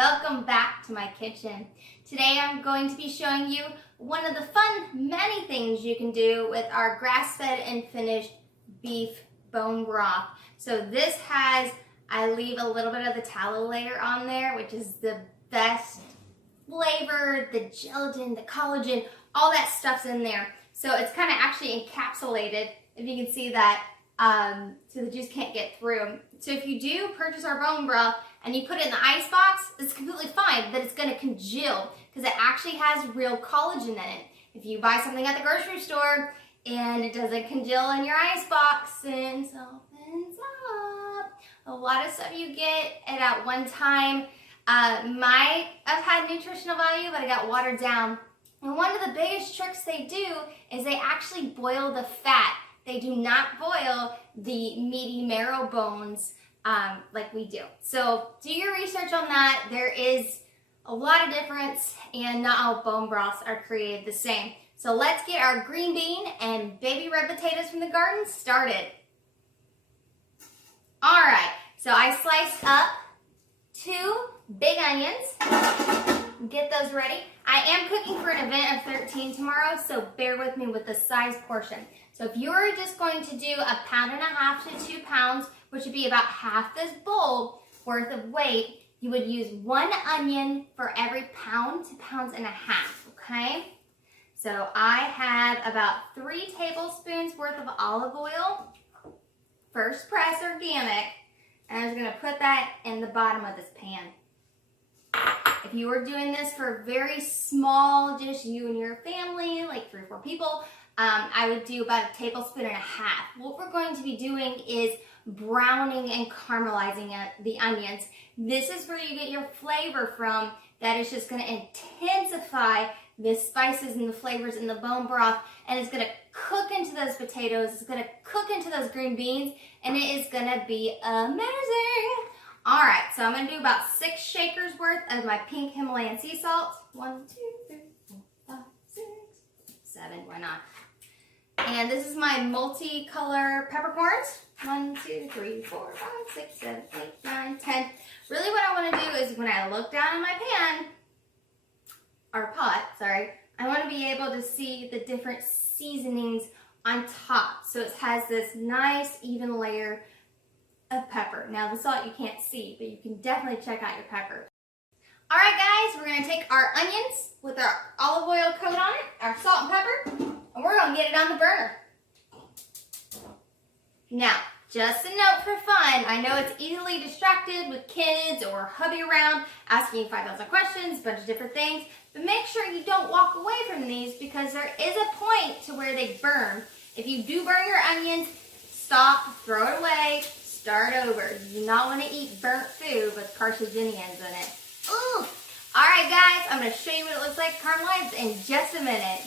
welcome back to my kitchen. Today I'm going to be showing you one of the many things you can do with our grass-fed and finished beef bone broth. So this has, I leave a little bit of the tallow layer on there, which is the best flavor, the gelatin, the collagen, all that stuff's in there. So it's kind of actually encapsulated, if you can see that, so the juice can't get through. So if you do purchase our bone broth and you put it in the ice box, it's completely fine, but it's going to congeal because it actually has real collagen in it. If you buy something at the grocery store and it doesn't congeal in your ice box and softens up, a lot of stuff you get and at one time might have had nutritional value, but it got watered down. And one of the biggest tricks they do is they actually boil the fat. They do not boil the meaty marrow bones like we do. So do your research on that. There is a lot of difference and not all bone broths are created the same. So let's get our green bean and baby red potatoes from the garden started. All right, so I sliced up 2 big onions. Get those ready. I am cooking for an event of 13 tomorrow, so bear with me with the size portion. So if you're just going to do 1.5 pounds to 2 pounds, which would be about half this bowl worth of weight, you would use 1 onion for every pound to 1.5 pounds, okay? So I have about 3 tablespoons worth of olive oil, first press organic, and I'm just gonna put that in the bottom of this pan. If you were doing this for a very small dish, you and your family, like 3 or 4 people, I would do about 1.5 tablespoons. What we're going to be doing is browning and caramelizing the onions. This is where you get your flavor from. That is just going to intensify the spices and the flavors in the bone broth, and it's going to cook into those potatoes. It's going to cook into those green beans, and it is going to be amazing. All right, so I'm going to do about 6 shakers worth of my pink Himalayan sea salt. 1, 2, 3, 4, 5, 6, 7. Why not? And this is my multicolor peppercorns. 1, 2, 3, 4, 5, 6, 7, 8, 9, 10. Really what I want to do is when I look down in my pan, or pot, sorry, I want to be able to see the different seasonings on top. So it has this nice even layer of pepper. Now the salt you can't see, but you can definitely check out your pepper. All right guys, we're going to take our onions with our olive oil coat on it, our salt and pepper, and we're going to get it on the burner. Now, just a note for fun, I know it's easily distracted with kids or hubby around asking you 5,000 questions, a bunch of different things, but make sure you don't walk away from these because there is a point to where they burn. If you do burn your onions, stop, throw it away, start over. You do not want to eat burnt food with carcinogens in it. Ooh! Alright guys, I'm going to show you what it looks like caramelized in just a minute.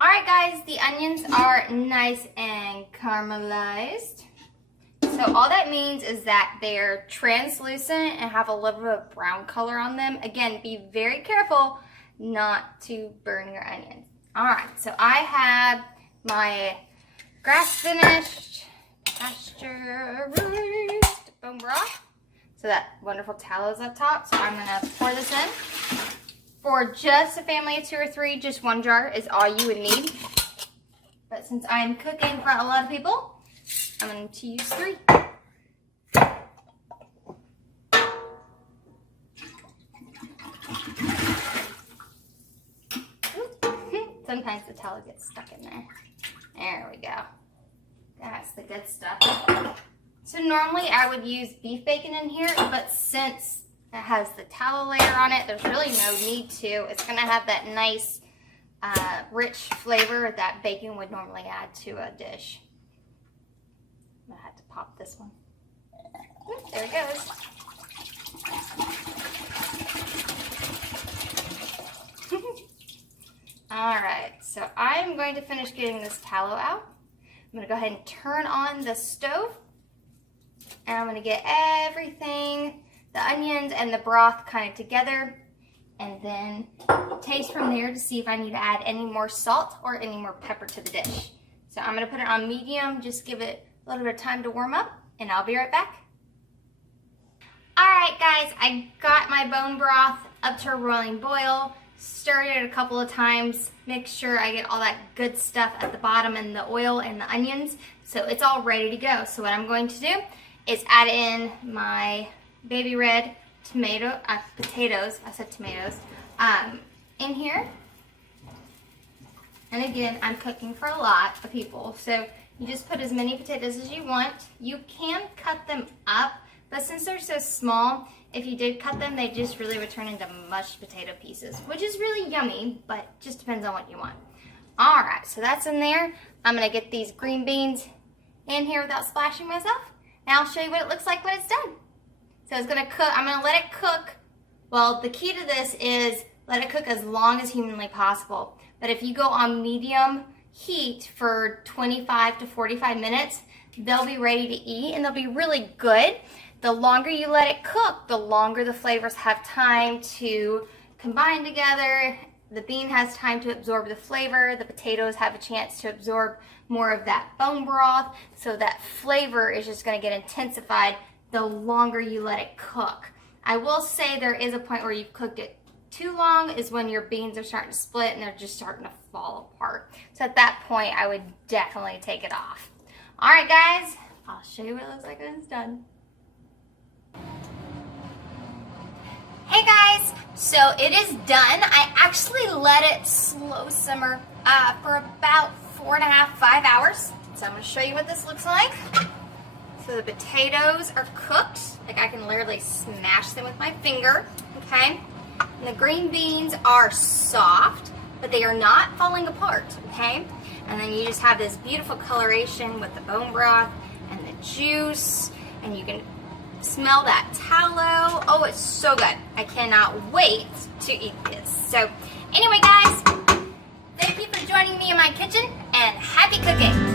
Alright guys, the onions are nice and caramelized. So all that means is that they're translucent and have a little bit of brown color on them. Again, be very careful not to burn your onions. Alright, so I have my grass-finished pasture-raised bone broth. So that wonderful tallow is up top. So I'm gonna pour this in. For just a family of 2 or 3, just 1 jar is all you would need. But since I'm cooking for a lot of people, I'm going to use 3. Sometimes the tallow gets stuck in there. There we go. That's the good stuff. So normally I would use beef bacon in here, but since it has the tallow layer on it, there's really no need to. It's going to have that nice, rich flavor that bacon would normally add to a dish. I'm going to have to pop this one. Oop, there it goes. Alright, so I'm going to finish getting this tallow out. I'm going to go ahead and turn on the stove. And I'm going to get everything, the onions and the broth kind of together. And then taste from there to see if I need to add any more salt or any more pepper to the dish. So I'm going to put it on medium, just give it a little bit of time to warm up, and I'll be right back. Alright guys, I got my bone broth up to a roiling boil, stirred it a couple of times, make sure I get all that good stuff at the bottom and the oil and the onions, so it's all ready to go. So what I'm going to do is add in my baby red potatoes, I said tomatoes, in here. And again, I'm cooking for a lot of people, so you just put as many potatoes as you want. You can cut them up, but since they're so small, if you did cut them, they just really would turn into mashed potato pieces, which is really yummy, but just depends on what you want. All right, so that's in there. I'm gonna get these green beans in here without splashing myself, and I'll show you what it looks like when it's done. So it's gonna cook, I'm gonna let it cook. Well, the key to this is let it cook as long as humanly possible. But if you go on medium heat for 25 to 45 minutes, they'll be ready to eat and they'll be really good. The longer you let it cook, the longer the flavors have time to combine together. The bean has time to absorb the flavor. The potatoes have a chance to absorb more of that bone broth. So that flavor is just gonna get intensified the longer you let it cook. I will say there is a point where you've cooked it too long is when your beans are starting to split and they're just starting to fall apart. So at that point, I would definitely take it off. All right, guys, I'll show you what it looks like when it's done. Hey guys, so it is done. I actually let it slow simmer for about 4.5 to 5 hours. So I'm gonna show you what this looks like. So the potatoes are cooked. Like I can literally smash them with my finger, okay? And the green beans are soft, but they are not falling apart, okay? And then you just have this beautiful coloration with the bone broth and the juice, and you can smell that tallow. Oh, it's so good. I cannot wait to eat this. So anyway, guys, thank you for joining me in my kitchen, and happy cooking.